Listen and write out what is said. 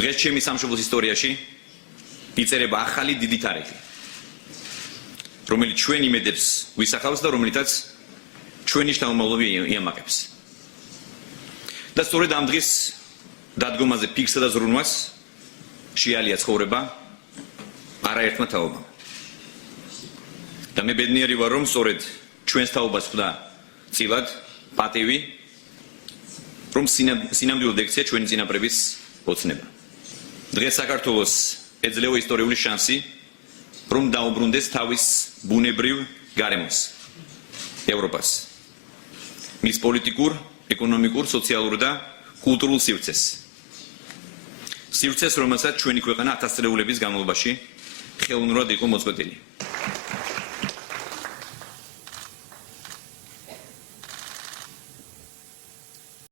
დღეს ჩემი სამშობლოს ისტორიაში იწერება ახალი დიდი თარიღი, რომელიც ჩვენ იმედებს ვისახავს და რომელიცაც ჩვენი შთამომავლობა იამაყებს. და სწორედ ამ დღის დადგომაზე ფიქსა და ზრუნვას შეალია ცხოვრება არაერთმა თაობამ. და მე ბედნიერი ვარ, რომ სწორედ ჩვენს თაობას ხვდა წილად, პატივი, რომ სინამდვილად ექცია ჩვენი წინაპრების ოცნება. დღეს საქართველოს ეძლევა ისტორიული შანსი, რომ დაუბრუნდეს თავის ბუნებრივ გარემოს, ევროპას, მის პოლიტიკურ, ეკონომიკურ, სოციალურ და კულტურულ სივრცეს. სივრცეს, რომელსაც ჩვენი ქვეყანა ათასწლეულების განმავლობაში ხელოვნურად იყო მოწყვეტილი.